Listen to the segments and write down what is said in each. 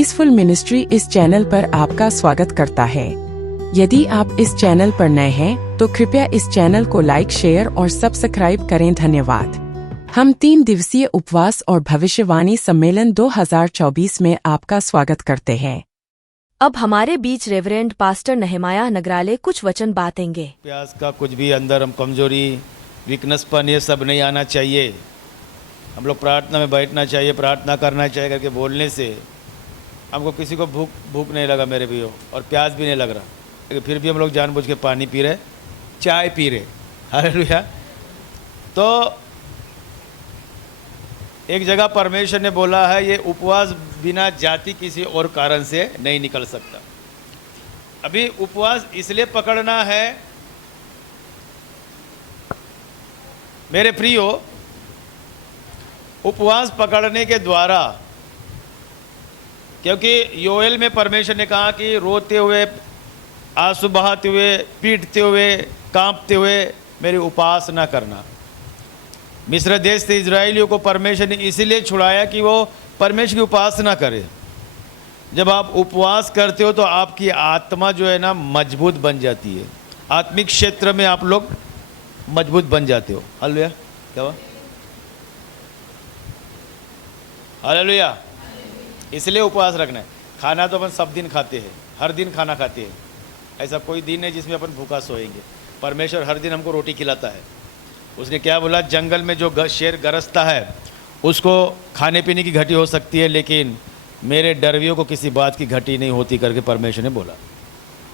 Peaceful ministry इस channel पर आपका स्वागत करता है। यदि आप इस चैनल पर नए हैं तो कृपया इस चैनल को लाइक, शेयर और सब्सक्राइब करें। धन्यवाद। हम 3 दिवसीय उपवास और भविष्यवाणी सम्मेलन 2024 में आपका स्वागत करते हैं। अब हमारे बीच रेवरेंड पास्टर नहमाया नगराले कुछ वचन बातेंगे। प्यास का कुछ भी अंदर हम कमजोरी, वीकनेसपन ये सब नहीं आना चाहिए। हम लोग प्रार्थना में बैठना चाहिए, प्रार्थना करना चाहिए करके बोलने से हमको किसी को भूख नहीं लगा मेरे भी हो, और प्यास भी नहीं लग रहा, लेकिन फिर भी हम लोग जानबूझ के पानी पी रहे, चाय पी रहे। हालेलुया। तो एक जगह परमेश्वर ने बोला है ये उपवास बिना जाति किसी और कारण से नहीं निकल सकता। अभी उपवास इसलिए पकड़ना है मेरे प्रियो, उपवास पकड़ने के द्वारा, क्योंकि योएल में परमेश्वर ने कहा कि रोते हुए, आंसू बहाते हुए, पीटते हुए, कांपते हुए मेरी उपासना करना। मिस्र देश से इजरायलियों को परमेश्वर ने इसीलिए छुड़ाया कि वो परमेश्वर की उपासना करे। जब आप उपवास करते हो तो आपकी आत्मा जो है ना मजबूत बन जाती है, आत्मिक क्षेत्र में आप लोग मजबूत बन जाते हो। हालेलुया। क्या हुआ? हालेलुया। इसलिए उपवास रखना है। खाना तो अपन सब दिन खाते हैं, हर दिन खाना खाते हैं, ऐसा कोई दिन है जिसमें अपन भूखा सोएंगे। परमेश्वर हर दिन हमको रोटी खिलाता है। उसने क्या बोला? जंगल में जो शेर गरजता है उसको खाने पीने की घटी हो सकती है, लेकिन मेरे डरवियों को किसी बात की घटी नहीं होती करके परमेश्वर ने बोला।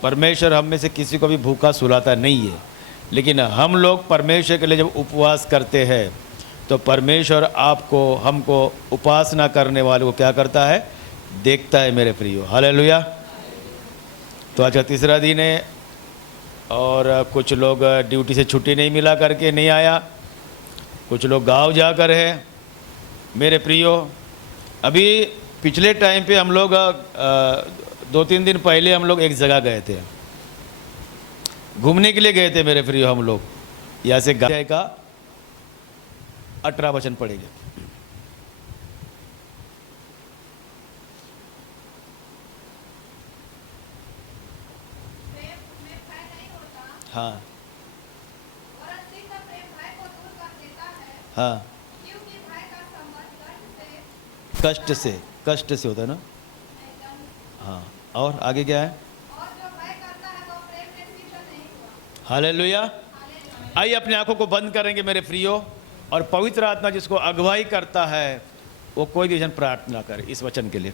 परमेश्वर हम में से किसी को भी भूखा सुलाता नहीं है, लेकिन हम लोग परमेश्वर के लिए जब उपवास करते हैं तो परमेश्वर आपको, हमको, उपासना करने वाले को क्या करता है? देखता है मेरे प्रियो। हालेलुया। तो आज का तीसरा दिन है और कुछ लोग ड्यूटी से छुट्टी नहीं मिला करके नहीं आया, कुछ लोग गांव जाकर है। मेरे प्रियो, अभी पिछले टाइम पे हम लोग 2-3 दिन पहले हम लोग एक जगह गए थे, घूमने के लिए गए थे मेरे प्रियो। हम लोग यहाँ से गाय का 18 वचन पढ़ेंगे। हाँ हाँ, कष्ट से होता है ना। हाँ, और आगे क्या है? हालेलुया। आइए अपनी आंखों को बंद करेंगे मेरे प्रियो, और पवित्र आत्मा जिसको अगुवाई करता है वो कोई भी जन प्रार्थना करे इस वचन के लिए।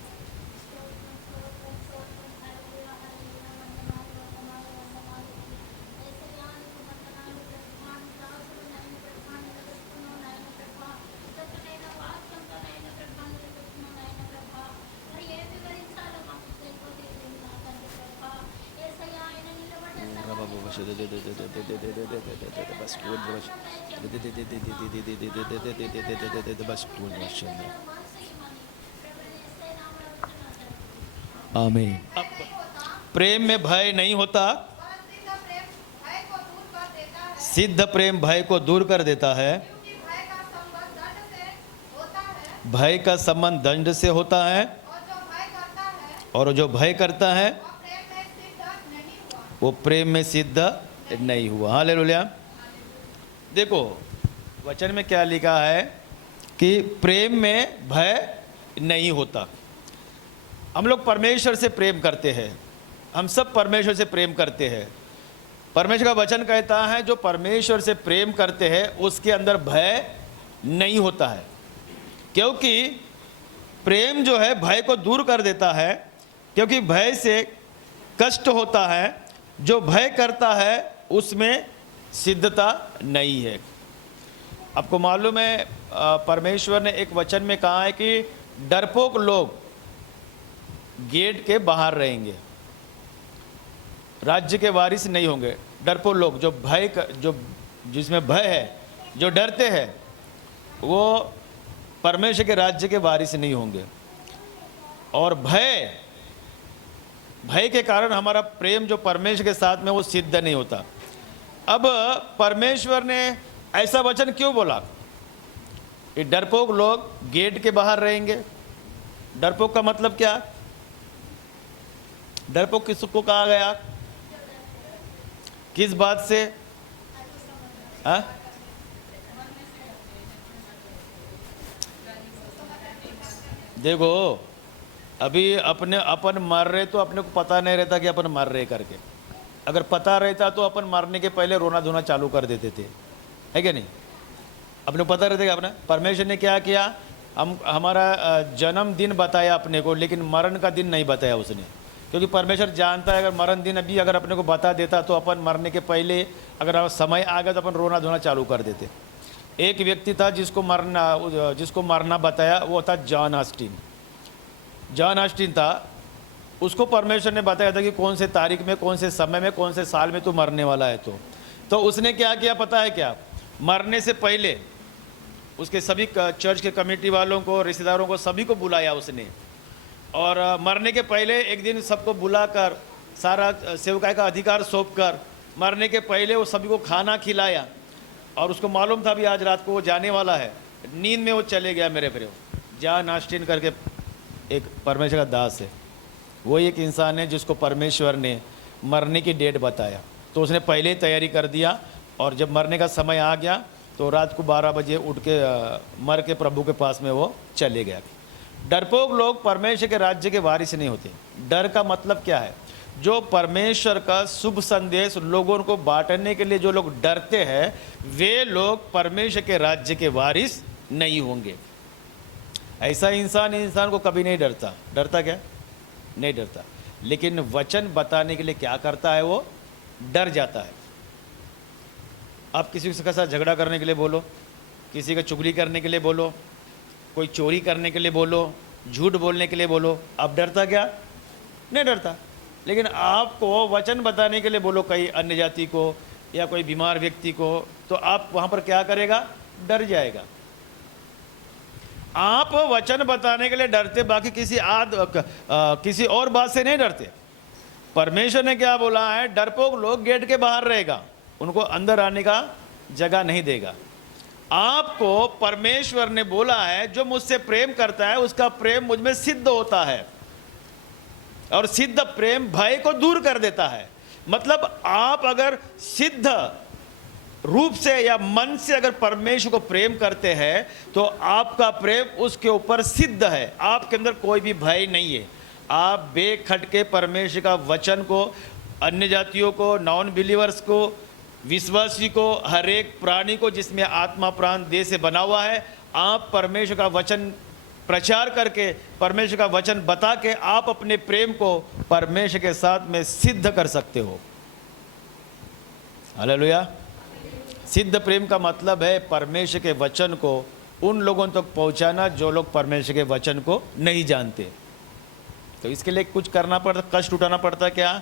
आमीन। प्रेम में भय नहीं होता, सिद्ध प्रेम भय को दूर कर देता है। भय का संबंध दंड से होता है, और जो भय करता है वो प्रेम में सिद्ध नहीं हुआ। हालेलुया। देखो वचन में क्या लिखा है कि प्रेम में भय नहीं होता। हम लोग परमेश्वर से प्रेम करते हैं, हम सब परमेश्वर से प्रेम करते हैं। परमेश्वर का वचन कहता है जो परमेश्वर से प्रेम करते हैं उसके अंदर भय नहीं होता है, क्योंकि प्रेम जो है भय को दूर कर देता है, क्योंकि भय से कष्ट होता है। जो भय करता है उसमें सिद्धता नहीं है। आपको मालूम है परमेश्वर ने एक वचन में कहा है कि डरपोक लोग गेट के बाहर रहेंगे, राज्य के वारिस नहीं होंगे। डरपोक लोग जो जिसमें भय है, जो डरते हैं, वो परमेश्वर के राज्य के वारिस नहीं होंगे। और भय के कारण हमारा प्रेम जो परमेश्वर के साथ में वो सिद्ध नहीं होता। अब परमेश्वर ने ऐसा वचन क्यों बोला? ये डरपोक लोग गेट के बाहर रहेंगे। डरपोक का मतलब क्या? डरपोक किसको कहा गया? किस बात से? हाँ, देखो अभी अपन मर रहे तो अपने को पता नहीं रहता कि अपन मर रहे करके। अगर पता रहता तो अपन मरने के पहले रोना धोना चालू कर देते थे, है क्या नहीं? अपने को पता रहता कि अपना परमेश्वर ने क्या किया, हमारा जन्मदिन बताया अपने को, लेकिन मरण का दिन नहीं बताया उसने, क्योंकि परमेश्वर जानता है अगर मरण दिन अभी अगर अपने को बता देता तो अपन मरने के पहले अगर समय आ गया तो अपन रोना धोना चालू कर देते। एक व्यक्ति था जिसको मरना बताया, वो था जॉन ऑस्टिन। जॉन ऑस्टिन था, उसको परमेश्वर ने बताया था कि कौन से तारीख में, कौन से समय में, कौन से साल में तू मरने वाला है। तो उसने क्या किया पता है क्या? मरने से पहले उसके सभी चर्च के कमेटी वालों को, रिश्तेदारों को, सभी को बुलाया उसने, और मरने के पहले एक दिन सबको बुलाकर सारा सेवकाई का अधिकार सौंप कर मरने के पहले वो सभी को खाना खिलाया। और उसको मालूम था भी आज रात को वो जाने वाला है। नींद में वो चले गया मेरे प्रियो। जॉन ऑस्टिन करके एक परमेश्वर का दास है, वो एक इंसान है जिसको परमेश्वर ने मरने की डेट बताया, तो उसने पहले ही तैयारी कर दिया, और जब मरने का समय आ गया तो रात को 12 बजे उठ के मर के प्रभु के पास में वो चले गया। डरपोक लोग परमेश्वर के राज्य के वारिस नहीं होते। डर का मतलब क्या है? जो परमेश्वर का शुभ संदेश लोगों को बांटने के लिए जो लोग डरते हैं, वे लोग परमेश्वर के राज्य के वारिस नहीं होंगे। ऐसा इंसान को कभी नहीं डरता। डरता क्या? नहीं डरता। लेकिन वचन बताने के लिए क्या करता है? वो डर जाता है। आप किसी के साथ झगड़ा करने के लिए बोलो, किसी का चुगली करने के लिए बोलो, कोई चोरी करने के लिए बोलो, झूठ बोलने के लिए बोलो, आप डरता क्या? नहीं डरता। लेकिन आपको वचन बताने के लिए बोलो कई अन्य जाति को या कोई बीमार व्यक्ति को, तो आप वहाँ पर क्या करेगा? डर जाएगा। आप वचन बताने के लिए डरते, बाकी किसी और बात से नहीं डरते। परमेश्वर ने क्या बोला है? डरपोक लोग गेट के बाहर रहेगा, उनको अंदर आने का जगह नहीं देगा। आपको परमेश्वर ने बोला है जो मुझसे प्रेम करता है उसका प्रेम मुझ में सिद्ध होता है, और सिद्ध प्रेम भय को दूर कर देता है। मतलब आप अगर सिद्ध रूप से या मन से अगर परमेश्वर को प्रेम करते हैं तो आपका प्रेम उसके ऊपर सिद्ध है, आपके अंदर कोई भी भय नहीं है। आप बेखटके परमेश्वर का वचन को अन्य जातियों को, नॉन बिलीवर्स को, विश्वासी को, हर एक प्राणी को जिसमें आत्मा प्राण देह से बना हुआ है, आप परमेश्वर का वचन प्रचार करके, परमेश्वर का वचन बता के आप अपने प्रेम को परमेश्वर के साथ में सिद्ध कर सकते हो। हालेलुया। सिद्ध प्रेम का मतलब है परमेश्वर के वचन को उन लोगों तक पहुंचाना जो लोग परमेश्वर के वचन को नहीं जानते। तो इसके लिए कुछ करना पड़ता, कष्ट उठाना पड़ता क्या?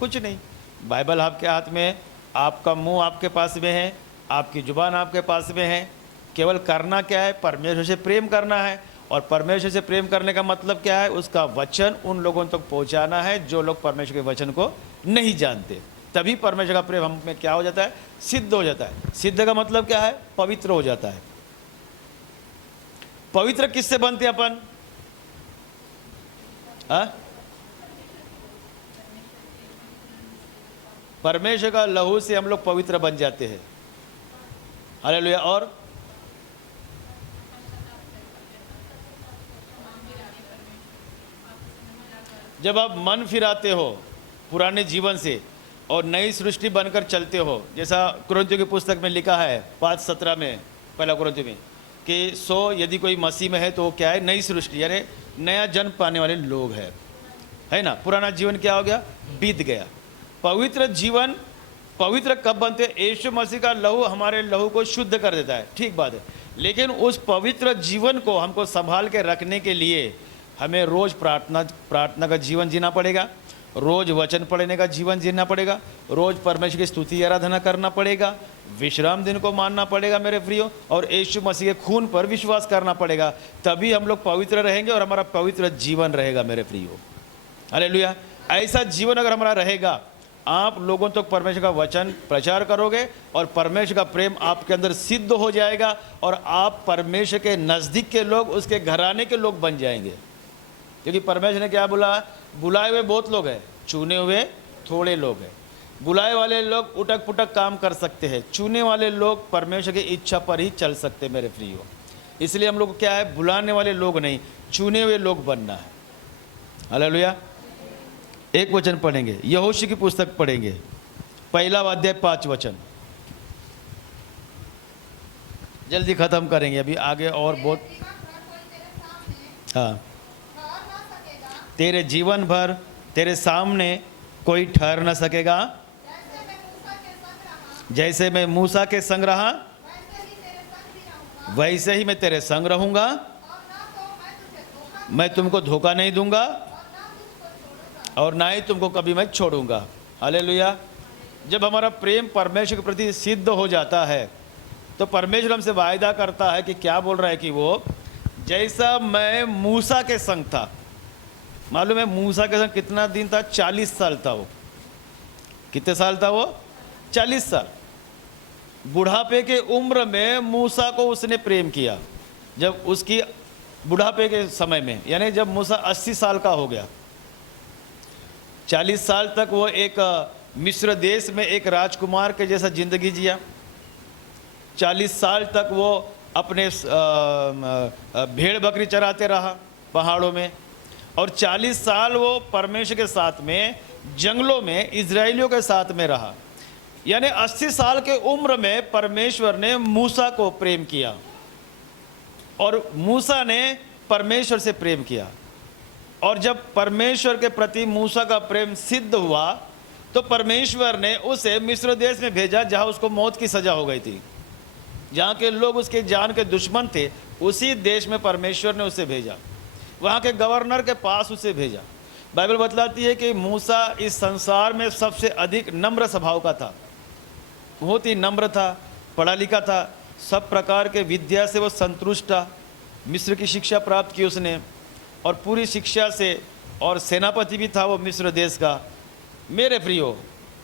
कुछ नहीं। बाइबल आपके हाथ में, आपका मुंह आपके पास में है, आपकी जुबान आपके पास में है। केवल करना क्या है? परमेश्वर से प्रेम करना है। और परमेश्वर से प्रेम करने का मतलब क्या है? उसका वचन उन लोगों तक पहुंचाना है जो लोग परमेश्वर के वचन को नहीं जानते। तभी परमेश्वर का प्रेम हम में क्या हो जाता है? सिद्ध हो जाता है। सिद्ध का मतलब क्या है? पवित्र हो जाता है। पवित्र किससे बनते हैं अपन? परमेश्वर का लहू से हम लोग पवित्र बन जाते हैं। हालेलुया। और जब आप मन फिराते हो पुराने जीवन से और नई सृष्टि बनकर चलते हो, जैसा कुरिन्थियों की पुस्तक में लिखा है 5:17 में, पहला कुरिन्थियों में, कि सो यदि कोई मसीह में है तो वो क्या है? नई सृष्टि, यानी नया जन्म पाने वाले लोग हैं, है ना। पुराना जीवन क्या हो गया? बीत गया। पवित्र जीवन, पवित्र कब बनते? यीशु मसीह का लहू हमारे लहू को शुद्ध कर देता है, ठीक बात है। लेकिन उस पवित्र जीवन को हमको संभाल के रखने के लिए हमें रोज़ प्रार्थना का जीवन जीना पड़ेगा, रोज़ वचन पढ़ने का जीवन जीना पड़ेगा, रोज़ परमेश्वर की स्तुति आराधना करना पड़ेगा, विश्राम दिन को मानना पड़ेगा मेरे प्रियो, और यीशु मसीह के खून पर विश्वास करना पड़ेगा। तभी हम लोग पवित्र रहेंगे और हमारा पवित्र जीवन रहेगा मेरे प्रियो। हालेलुया। ऐसा जीवन अगर हमारा रहेगा, आप लोगों तक परमेश्वर का वचन प्रचार करोगे और परमेश्वर का प्रेम आपके अंदर सिद्ध हो जाएगा, और आप परमेश्वर के नज़दीक के लोग, उसके घराने के लोग बन जाएंगे। क्योंकि परमेश्वर ने क्या बोला? बुलाए हुए बहुत लोग हैं, चुने हुए थोड़े लोग हैं। बुलाए वाले लोग उटक पुटक काम कर सकते हैं, चुने वाले लोग परमेश्वर की इच्छा पर ही चल सकते हैं मेरे प्रियो। इसलिए हम लोग क्या है, बुलाने वाले लोग नहीं, चुने हुए लोग बनना है। हालेलुया। एक वचन पढ़ेंगे, यहोशू की पुस्तक पढ़ेंगे, पहला अध्याय 5 वचन। जल्दी खत्म करेंगे, अभी आगे और बहुत। हाँ, तेरे जीवन भर तेरे सामने कोई ठहर न सकेगा। जैसे मैं मूसा के संग रहा वैसे ही मैं तेरे संग रहूंगा। मैं तुमको धोखा नहीं दूंगा और ना ही तुमको कभी मैं छोड़ूंगा। हालेलुया। जब हमारा प्रेम परमेश्वर के प्रति सिद्ध हो जाता है तो परमेश्वर हमसे वायदा करता है कि क्या बोल रहा है कि वो जैसा मैं मूसा के संग था। मालूम है मूसा के संग कितना दिन था? 40 साल था वो। कितने साल था वो? 40 साल। बुढ़ापे के उम्र में मूसा को उसने प्रेम किया, जब उसकी बुढ़ापे के समय में, यानी जब मूसा 80 साल का हो गया। 40 साल तक वो एक मिस्र देश में एक राजकुमार के जैसा जिंदगी जिया। 40 साल तक वो अपने भेड़ बकरी चराते रहा पहाड़ों में, और 40 साल वो परमेश्वर के साथ में जंगलों में इजराइलियों के साथ में रहा। यानी 80 साल के उम्र में परमेश्वर ने मूसा को प्रेम किया और मूसा ने परमेश्वर से प्रेम किया। और जब परमेश्वर के प्रति मूसा का प्रेम सिद्ध हुआ तो परमेश्वर ने उसे मिस्र देश में भेजा, जहां उसको मौत की सजा हो गई थी, जहां के लोग उसके जान के दुश्मन थे। उसी देश में परमेश्वर ने उसे भेजा, वहां के गवर्नर के पास उसे भेजा। बाइबल बतलाती है कि मूसा इस संसार में सबसे अधिक नम्र स्वभाव का था, बहुत ही नम्र था, पढ़ा लिखा था, सब प्रकार के विद्या से वो संतुष्ट था। मिस्र की शिक्षा प्राप्त की उसने, और पूरी शिक्षा से, और सेनापति भी था वो मिस्र देश का। मेरे प्रियो,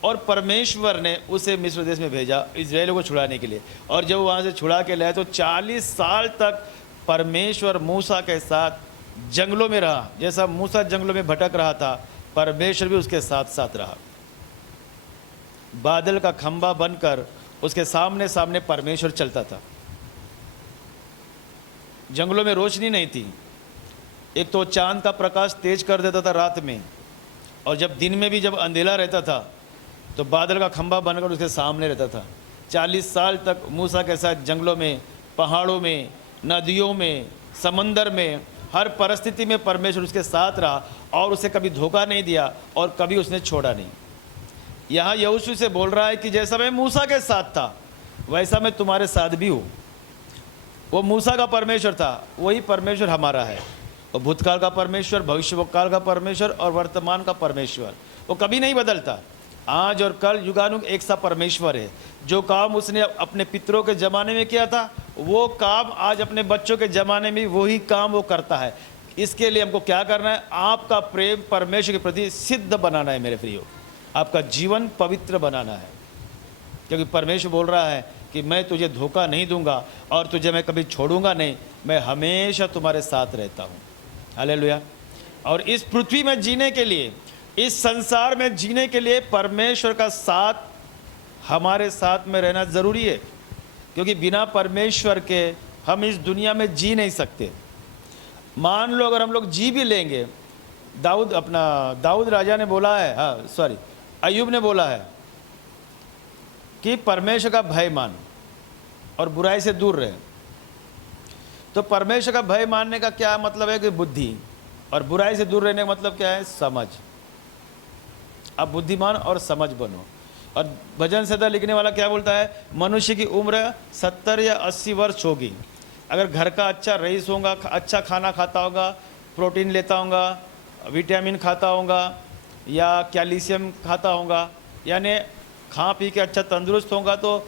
और परमेश्वर ने उसे मिस्र देश में भेजा इजराइल को छुड़ाने के लिए। और जब वहाँ से छुड़ा के लाए तो 40 साल तक परमेश्वर मूसा के साथ जंगलों में रहा। जैसा मूसा जंगलों में भटक रहा था, परमेश्वर भी उसके साथ साथ रहा। बादल का खंभा बनकर उसके सामने सामने परमेश्वर चलता था। जंगलों में रोशनी नहीं थी, एक तो चांद का प्रकाश तेज कर देता था रात में, और जब दिन में भी जब अंधेरा रहता था तो बादल का खंभा बनकर उसके सामने रहता था। 40 साल तक मूसा के साथ जंगलों में, पहाड़ों में, नदियों में, समंदर में, हर परिस्थिति में परमेश्वर उसके साथ रहा और उसे कभी धोखा नहीं दिया और कभी उसने छोड़ा नहीं। यहाँ यहोशू से बोल रहा है कि जैसा मैं मूसा के साथ था वैसा मैं तुम्हारे साथ भी हूँ। वो मूसा का परमेश्वर था, वही परमेश्वर हमारा है। वो भूतकाल का परमेश्वर, भविष्यकाल का परमेश्वर और वर्तमान का परमेश्वर, वो कभी नहीं बदलता। आज और कल युगानुग एक सा परमेश्वर है। जो काम उसने अपने पितरों के ज़माने में किया था, वो काम आज अपने बच्चों के ज़माने में वही काम वो करता है। इसके लिए हमको क्या करना है? आपका प्रेम परमेश्वर के प्रति सिद्ध बनाना है मेरे प्रियो, आपका जीवन पवित्र बनाना है। क्योंकि परमेश्वर बोल रहा है कि मैं तुझे धोखा नहीं दूंगा और तुझे मैं कभी छोड़ूंगा नहीं, मैं हमेशा तुम्हारे साथ रहता हूँ। हालेलुया। और इस पृथ्वी में जीने के लिए, इस संसार में जीने के लिए परमेश्वर का साथ हमारे साथ में रहना ज़रूरी है, क्योंकि बिना परमेश्वर के हम इस दुनिया में जी नहीं सकते। मान लो अगर हम लोग जी भी लेंगे, दाऊद राजा ने बोला है, अय्यूब ने बोला है कि परमेश्वर का भय मान और बुराई से दूर रहे। तो परमेश्वर का भय मानने का क्या मतलब है? कि बुद्धि, और बुराई से दूर रहने का मतलब क्या है? समझ। अब बुद्धिमान और समझ बनो। और भजन संहिता लिखने वाला क्या बोलता है? मनुष्य की उम्र 70 या 80 वर्ष होगी, अगर घर का अच्छा रईस होगा, अच्छा खाना खाता होगा, प्रोटीन लेता होगा, विटामिन खाता होगा या कैल्शियम खाता होगा, यानी खा पी के अच्छा तंदुरुस्त होगा, तो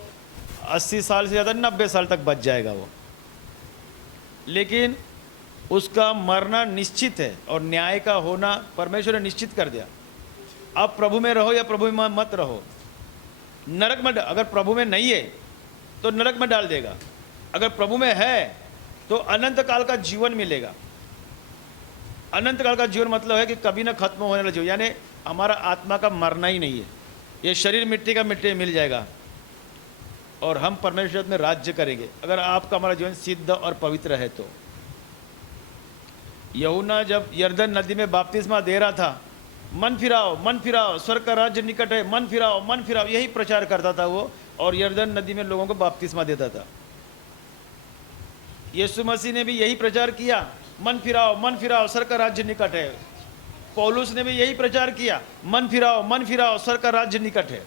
80 साल से ज़्यादा 90 साल तक बच जाएगा वो। लेकिन उसका मरना निश्चित है और न्याय का होना परमेश्वर ने निश्चित कर दिया। आप प्रभु में रहो या प्रभु में मत रहो, नरक में, अगर प्रभु में नहीं है तो नरक में डाल देगा, अगर प्रभु में है तो अनंत काल का जीवन मिलेगा। अनंत काल का जीवन मतलब है कि कभी ना खत्म होने वाला जीवन, यानी हमारा आत्मा का मरना ही नहीं है। ये शरीर मिट्टी का मिट्टी में मिल जाएगा और हम परमेश्वर में राज्य करेंगे अगर आपका हमारा जीवन सिद्ध और पवित्र है तो। यूहन्ना जब यरदन नदी में बपतिस्मा दे रहा था, मन फिराओ, स्वर्ग का राज्य निकट है, मन फिराओ, यही प्रचार करता था वो, और यरदन नदी में लोगों को बपतिस्मा देता था। यीशु मसीह ने भी यही प्रचार किया, मन फिराओ, स्वर्ग का राज्य निकट है। पौलुस ने भी यही प्रचार किया, मन फिराओ, स्वर्ग का राज्य निकट है।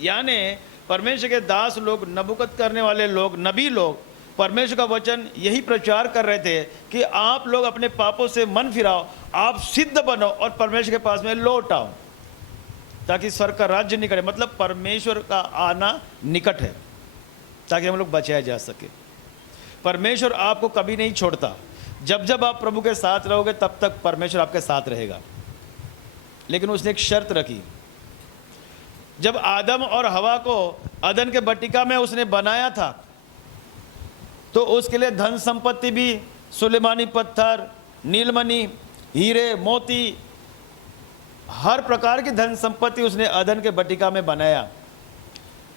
यानी परमेश्वर के दास लोग, नबुकत करने वाले लोग, नबी लोग परमेश्वर का वचन यही प्रचार कर रहे थे कि आप लोग अपने पापों से मन फिराओ, आप सिद्ध बनो और परमेश्वर के पास में लौट आओ, ताकि स्वर्ग का राज्य निकट है। मतलब परमेश्वर का आना निकट है, ताकि हम लोग बचाया जा सके। परमेश्वर आपको कभी नहीं छोड़ता। जब जब आप प्रभु के साथ रहोगे तब तक परमेश्वर आपके साथ रहेगा। लेकिन उसने एक शर्त रखी। जब आदम और हवा को अदन के बटिका में उसने बनाया था तो उसके लिए धन संपत्ति भी, सुलेमानी पत्थर, नीलमणि, हीरे, मोती, हर प्रकार की धन संपत्ति उसने अदन के बटिका में बनाया।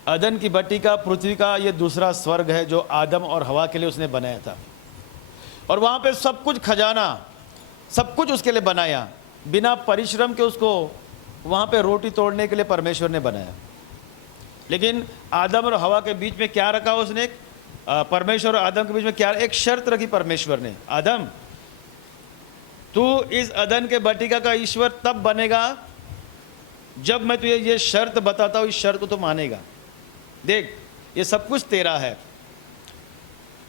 अदन की बटिका पृथ्वी का ये दूसरा स्वर्ग है जो आदम और हवा के लिए उसने बनाया था। और वहाँ पे सब कुछ खजाना, सब कुछ उसके लिए बनाया। बिना परिश्रम के उसको वहाँ पे रोटी तोड़ने के लिए परमेश्वर ने बनाया। लेकिन आदम और हवा के बीच में क्या रखा उसने? परमेश्वर और आदम के बीच में क्या? एक शर्त रखी परमेश्वर ने, आदम तू इस अदन के बटिका का ईश्वर तब बनेगा जब मैं तुझे ये शर्त बताता हूँ, इस शर्त को तो मानेगा। देख ये सब कुछ तेरा है,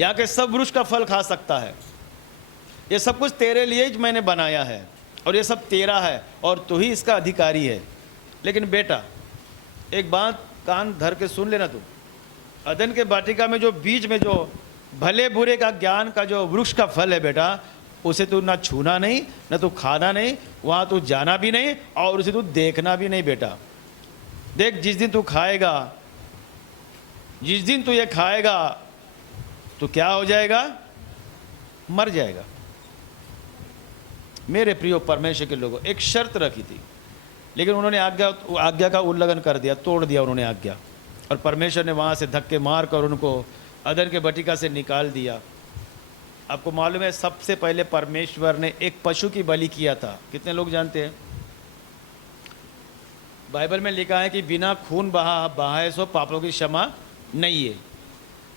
यहाँ के सब वृक्ष का फल खा सकता है, ये सब कुछ तेरे लिए ही मैंने बनाया है और ये सब तेरा है और तू ही इसका अधिकारी है। लेकिन बेटा एक बात कान धर के सुन लेना, तू अदन के बाटिका में जो बीज में जो भले बुरे का ज्ञान का जो वृक्ष का फल है बेटा, उसे तू ना छूना नहीं, ना तू खाना नहीं, वहाँ तू जाना भी नहीं और उसे तू देखना भी नहीं बेटा। देख जिस दिन तू खाएगा, जिस दिन तू ये खाएगा तो क्या हो जाएगा? मर जाएगा। मेरे प्रिय परमेश्वर के लोगों, एक शर्त रखी थी लेकिन उन्होंने आज्ञा का उल्लंघन कर दिया, तोड़ दिया उन्होंने आज्ञा, और परमेश्वर ने वहाँ से धक्के मार कर उनको अदन के बटिका से निकाल दिया। आपको मालूम है सबसे पहले परमेश्वर ने एक पशु की बलि किया था। कितने लोग जानते हैं? बाइबल में लिखा है कि बिना खून बहाए सो पापों की क्षमा नहीं है।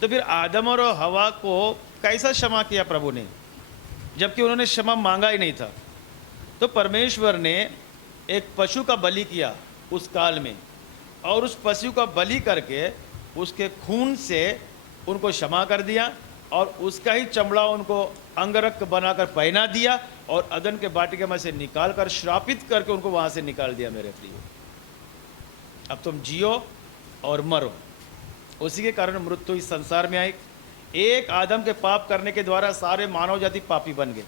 तो फिर आदम और हवा को कैसा क्षमा किया प्रभु ने, जबकि उन्होंने क्षमा मांगा ही नहीं था? तो परमेश्वर ने एक पशु का बलि किया उस काल में, और उस पशु का बलि करके उसके खून से उनको क्षमा कर दिया और उसका ही चमड़ा उनको अंगरख बनाकर पहना दिया और अदन के बाटिका में से निकाल कर श्रापित करके उनको वहाँ से निकाल दिया। मेरे प्रिय, अब तुम जियो और मरो। उसी के कारण मृत्यु इस संसार में आई। एक आदम के पाप करने के द्वारा सारे मानव जाति पापी बन गए।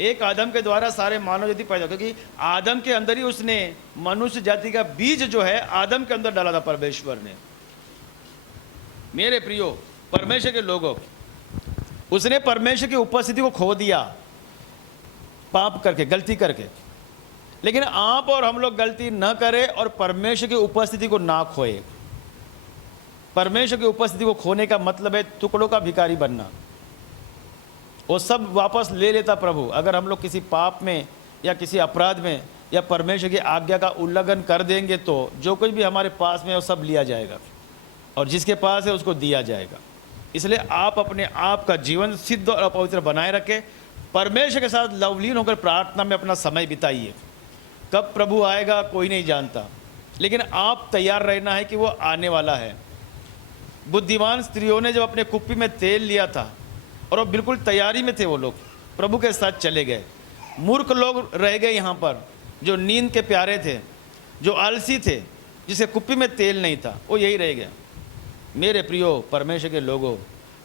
एक आदम के द्वारा सारे मानव जाति पैदा, क्योंकि आदम के अंदर ही उसने मनुष्य जाति का बीज जो है आदम के अंदर डाला था परमेश्वर ने। मेरे प्रियो परमेश्वर के लोगों, उसने परमेश्वर की उपस्थिति को खो दिया पाप करके, गलती करके। लेकिन आप और हम लोग गलती न करें और परमेश्वर की उपस्थिति को ना खोए। परमेश्वर की उपस्थिति को खोने का मतलब है टुकड़ों का भिखारी बनना। वो सब वापस ले लेता प्रभु अगर हम लोग किसी पाप में या किसी अपराध में या परमेश्वर की आज्ञा का उल्लंघन कर देंगे तो जो कुछ भी हमारे पास में है वो सब लिया जाएगा और जिसके पास है उसको दिया जाएगा। इसलिए आप अपने आप का जीवन सिद्ध और पवित्र बनाए रखें। परमेश्वर के साथ लवलीन होकर प्रार्थना में अपना समय बिताइए। कब प्रभु आएगा कोई नहीं जानता, लेकिन आप तैयार रहना है कि वो आने वाला है। बुद्धिमान स्त्रियों ने जब अपने कुप्पी में तेल लिया था और वो बिल्कुल तैयारी में थे, वो लोग प्रभु के साथ चले गए। मूर्ख लोग रह गए यहाँ पर, जो नींद के प्यारे थे, जो आलसी थे, जिसे कुप्पी में तेल नहीं था, वो यही रह गया। मेरे प्रियो परमेश्वर के लोगों,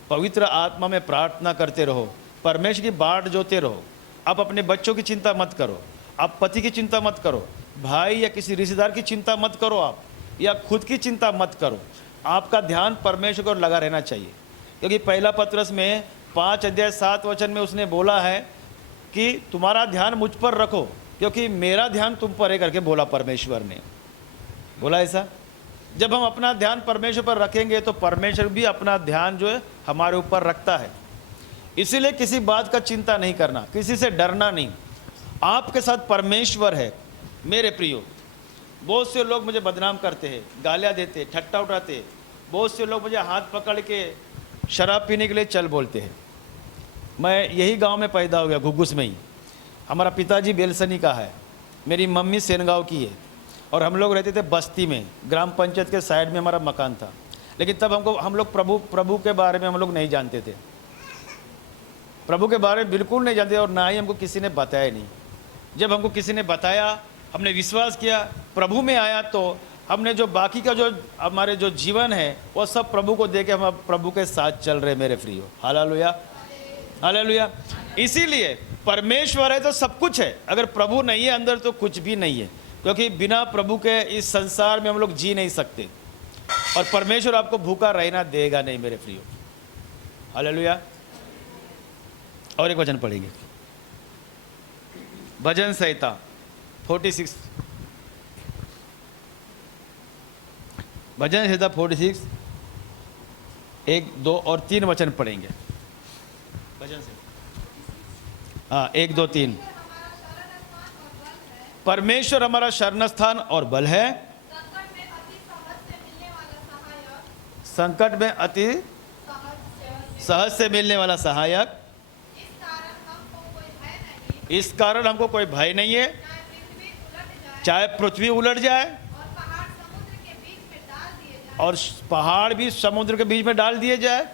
पवित्र आत्मा में प्रार्थना करते रहो, परमेश्वर की बाट जोते रहो। आप अपने बच्चों की चिंता मत करो, आप पति की चिंता मत करो, भाई या किसी रिश्तेदार की चिंता मत करो, आप या खुद की चिंता मत करो। आपका ध्यान परमेश्वर को लगा रहना चाहिए, क्योंकि पहला पत्रस में 5 अध्याय 7 वचन में उसने बोला है कि तुम्हारा ध्यान मुझ पर रखो क्योंकि मेरा ध्यान तुम पर है करके बोला परमेश्वर ने। बोला ऐसा। जब हम अपना ध्यान परमेश्वर पर रखेंगे तो परमेश्वर भी अपना ध्यान जो है हमारे ऊपर रखता है। इसीलिए किसी बात का चिंता नहीं करना, किसी से डरना नहीं। आपके साथ परमेश्वर है। मेरे प्रियो, बहुत से लोग मुझे बदनाम करते हैं, गालियाँ देते, ठट्टा उठाते। बहुत से लोग मुझे हाथ पकड़ के शराब पीने के लिए चल बोलते हैं। मैं यही गांव में पैदा हो गया, घुग्गुस में ही। हमारा पिताजी बेलसनी का है, मेरी मम्मी सेनगांव की है, और हम लोग रहते थे बस्ती में, ग्राम पंचायत के साइड में हमारा मकान था। लेकिन तब हम लोग प्रभु के बारे में हम लोग नहीं जानते थे, प्रभु के बारे में बिल्कुल नहीं जानते, और ना ही हमको किसी ने बताया नहीं। जब हमको किसी ने बताया, हमने विश्वास किया, प्रभु में आया, तो हमने जो बाकी का जो हमारे जो जीवन है वो सब प्रभु को देके हम अब प्रभु के साथ चल रहे। मेरे प्रियो, हालेलुया, हालेलुया। इसीलिए परमेश्वर है तो सब कुछ है, अगर प्रभु नहीं है अंदर तो कुछ भी नहीं है, क्योंकि बिना प्रभु के इस संसार में हम लोग जी नहीं सकते, और परमेश्वर आपको भूखा रहना देगा नहीं मेरे प्रियो, हालेलुया। और एक वचन पढ़ेंगे, भजन संहिता 46, भजन संहिता 46 1, 2 और 3 वचन पढ़ेंगे। भजन से, हाँ, 1, 2, 3। परमेश्वर हमारा शरण स्थान और बल है, संकट में अति सहज से मिलने वाला सहायक। इस कारण हमको कोई भय नहीं है, चाहे पृथ्वी उलट जाए और पहाड़ भी समुद्र के बीच में डाल दिए जाए,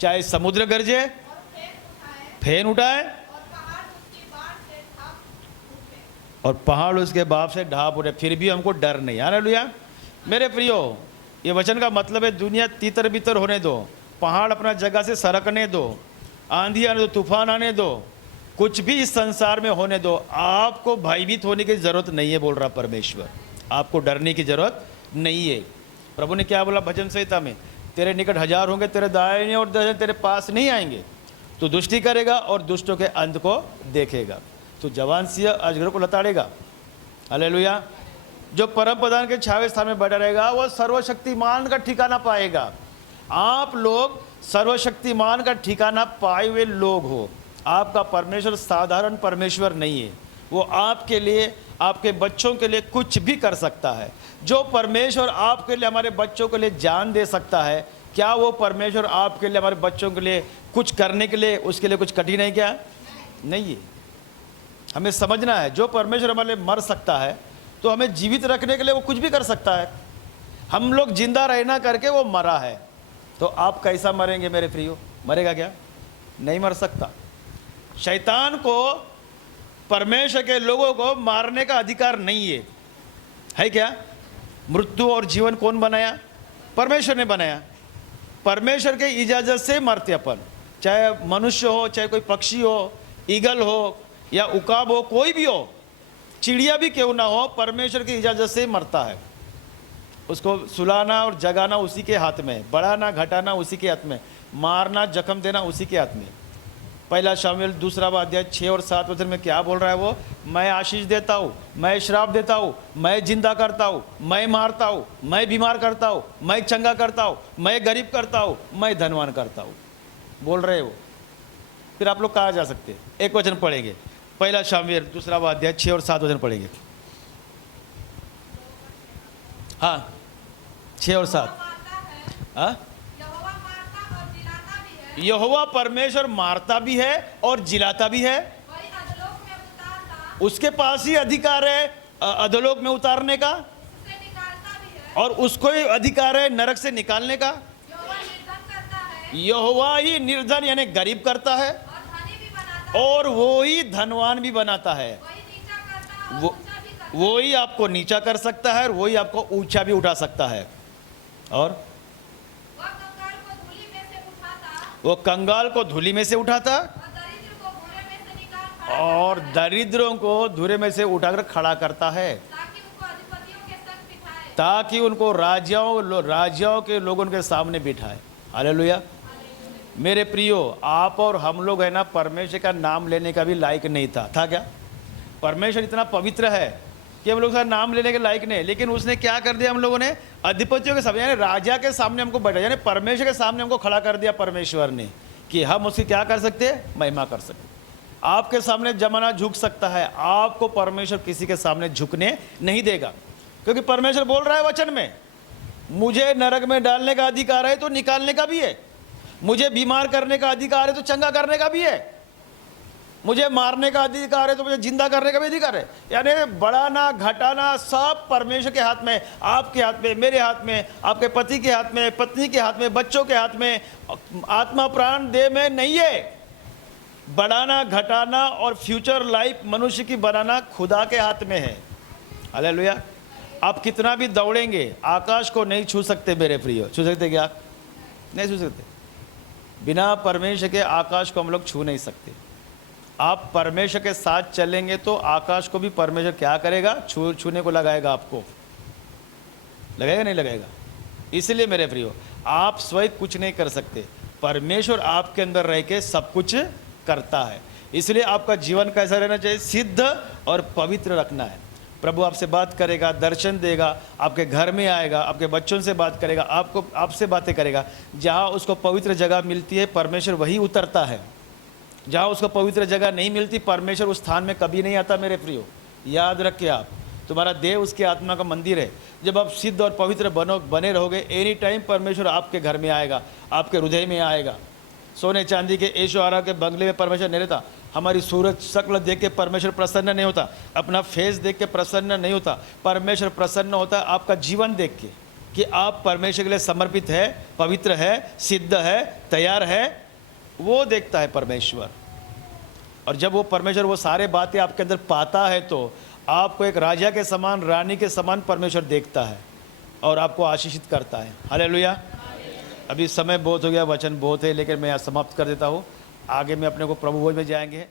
चाहे समुद्र गरजे, फेन उठाए और पहाड़ उसके बाप से ढाप उठे, फिर भी हमको डर नहीं। हालेलुया। मेरे प्रियो, ये वचन का मतलब है दुनिया तीतर बितर होने दो, पहाड़ अपना जगह से सरकने दो, आंधी आने दो, तूफान आने दो, कुछ भी इस संसार में होने दो, आपको भयभीत होने की जरूरत नहीं है, बोल रहा परमेश्वर। आपको डरने की जरूरत नहीं है। प्रभु ने क्या बोला भजन संहिता में, तेरे निकट 1000 होंगे, तेरे दाहिने और दाहिने तेरे पास नहीं आएंगे, तो दुष्टि करेगा और दुष्टों के अंत को देखेगा, तो जवान सिंह अजगर को लताड़ेगा। हालेलुया। जो परम प्रधान के छावे स्थान में बैठा रहेगा वह सर्वशक्तिमान का ठिकाना पाएगा। आप लोग सर्वशक्तिमान का ठिकाना पाए हुए लोग हो। आपका परमेश्वर साधारण परमेश्वर नहीं है, वो आपके लिए, आपके बच्चों के लिए कुछ भी कर सकता है। जो परमेश्वर आपके लिए, हमारे बच्चों के लिए जान दे सकता है, क्या वो परमेश्वर आपके लिए, हमारे बच्चों के लिए कुछ करने के लिए, उसके लिए कुछ कठिन है क्या? नहीं है। हमें समझना है, जो परमेश्वर हमारे लिए मर सकता है तो हमें जीवित रखने के लिए वो कुछ भी कर सकता है। हम लोग जिंदा रहना करके वो मरा है, तो आप कैसा मरेंगे मेरे प्रियो? मरेगा क्या? नहीं मर सकता। शैतान को, परमेश्वर के लोगों को मारने का अधिकार नहीं है क्या? मृत्यु और जीवन कौन बनाया? परमेश्वर ने बनाया। परमेश्वर के इजाज़त से मरते अपन, चाहे मनुष्य हो, चाहे कोई पक्षी हो, ईगल हो या उकाब हो, कोई भी हो, चिड़िया भी क्यों ना हो, परमेश्वर की इजाज़त से मरता है। उसको सुलाना और जगाना उसी के हाथ में, बढ़ाना घटाना उसी के हाथ में, मारना जख्म देना उसी के हाथ में। पहला शामुएल 2 अध्याय 6 और 7 वचन में क्या बोल रहा है वो? मैं आशीष देता हूँ, मैं श्राप देता हूँ, मैं जिंदा करता हूँ, मैं मारता हूँ, मैं बीमार करता हूँ, मैं चंगा करता हूँ, मैं गरीब करता हूँ, मैं धनवान करता हूँ, बोल रहे वो। फिर आप लोग कहाँ जा सकते हैं? एक वचन पढ़ेंगे, पहला शामुएल 2 अध्याय 6 और 7 वचन पढ़ेंगे। हाँ, 6 और 7। हाँ, यहोवा परमेश्वर मारता भी है और जिलाता भी है, उसके पास ही अधिकार है अधोलोक में उतारने का, और उसको ही अधिकार है नरक से निकालने का। यहोवा ही निर्धन यानी गरीब करता है और वो ही धनवान भी बनाता है। वो ही आपको नीचा कर सकता है और वो ही आपको ऊंचा भी उठा सकता है। और वो कंगाल को धूली में से उठाता और दरिद्रों को धूरे में से उठाकर खड़ा करता है, ताकि उनको राजाओं के लोगों के सामने बिठाए। हालेलुया। मेरे प्रियो, आप और हम लोग है ना परमेश्वर का नाम लेने का भी लायक नहीं था क्या? परमेश्वर इतना पवित्र है कि हम लोग का नाम लेने के लायक नहीं, लेकिन उसने क्या कर दिया, हम लोगों ने अधिपतियों के सामने यानी राजा के सामने हमको बैठा, यानी परमेश्वर के सामने हमको खड़ा कर दिया परमेश्वर ने, कि हम उसकी क्या कर सकते हैं, महिमा कर सकते। आपके सामने जमाना झुक सकता है, आपको परमेश्वर किसी के सामने झुकने नहीं देगा, क्योंकि परमेश्वर बोल रहा है वचन में, मुझे नरक में डालने का अधिकार है तो निकालने का भी है, मुझे बीमार करने का अधिकार है तो चंगा करने का भी है, मुझे मारने का अधिकार है तो मुझे जिंदा करने का भी अधिकार है। यानी बढ़ाना घटाना सब परमेश्वर के हाथ में, आपके हाथ में, मेरे हाथ में, आपके पति के हाथ में, पत्नी के हाथ में, बच्चों के हाथ में, आत्मा प्राण देह में नहीं है। बढ़ाना घटाना और फ्यूचर लाइफ मनुष्य की बनाना खुदा के हाथ में है। हालेलुया। आप कितना भी दौड़ेंगे आकाश को नहीं छू सकते मेरे प्रियो। छू सकते क्या? नहीं छू सकते। बिना परमेश्वर के आकाश को हम लोग छू नहीं सकते। आप परमेश्वर के साथ चलेंगे तो आकाश को भी परमेश्वर क्या करेगा? छूने को लगाएगा। आपको लगाएगा नहीं लगाएगा? इसलिए मेरे प्रियो, आप स्वयं कुछ नहीं कर सकते, परमेश्वर आपके अंदर रह के सब कुछ करता है। इसलिए आपका जीवन कैसा रहना चाहिए? सिद्ध और पवित्र रखना है। प्रभु आपसे बात करेगा, दर्शन देगा, आपके घर में आएगा, आपके बच्चों से बात करेगा, आपसे बातें करेगा। जहाँ उसको पवित्र जगह मिलती है परमेश्वर वही उतरता है। जहाँ उसको पवित्र जगह नहीं मिलती परमेश्वर उस स्थान में कभी नहीं आता मेरे प्रियो। याद रखिए, आप तुम्हारा देह उसकी आत्मा का मंदिर है। जब आप सिद्ध और पवित्र बने रहोगे, एनी टाइम परमेश्वर आपके घर में आएगा, आपके हृदय में आएगा। सोने चांदी के ऐशो-आराम के बंगले में परमेश्वर नहीं रहता। हमारी सूरज शक्ल देख के परमेश्वर प्रसन्न नहीं होता, अपना फेस देख के प्रसन्न नहीं होता। परमेश्वर प्रसन्न होता है आपका जीवन देख के, कि आप परमेश्वर के लिए समर्पित है, पवित्र है, सिद्ध है, तैयार है, वो देखता है परमेश्वर। और जब वो परमेश्वर वो सारे बातें आपके अंदर पाता है तो आपको एक राजा के समान, रानी के समान परमेश्वर देखता है और आपको आशीषित करता है। हालेलुया। अभी समय बहुत हो गया, वचन बहुत है, लेकिन मैं यहाँ समाप्त कर देता हूँ। आगे में अपने को प्रभु भोज में जाएंगे।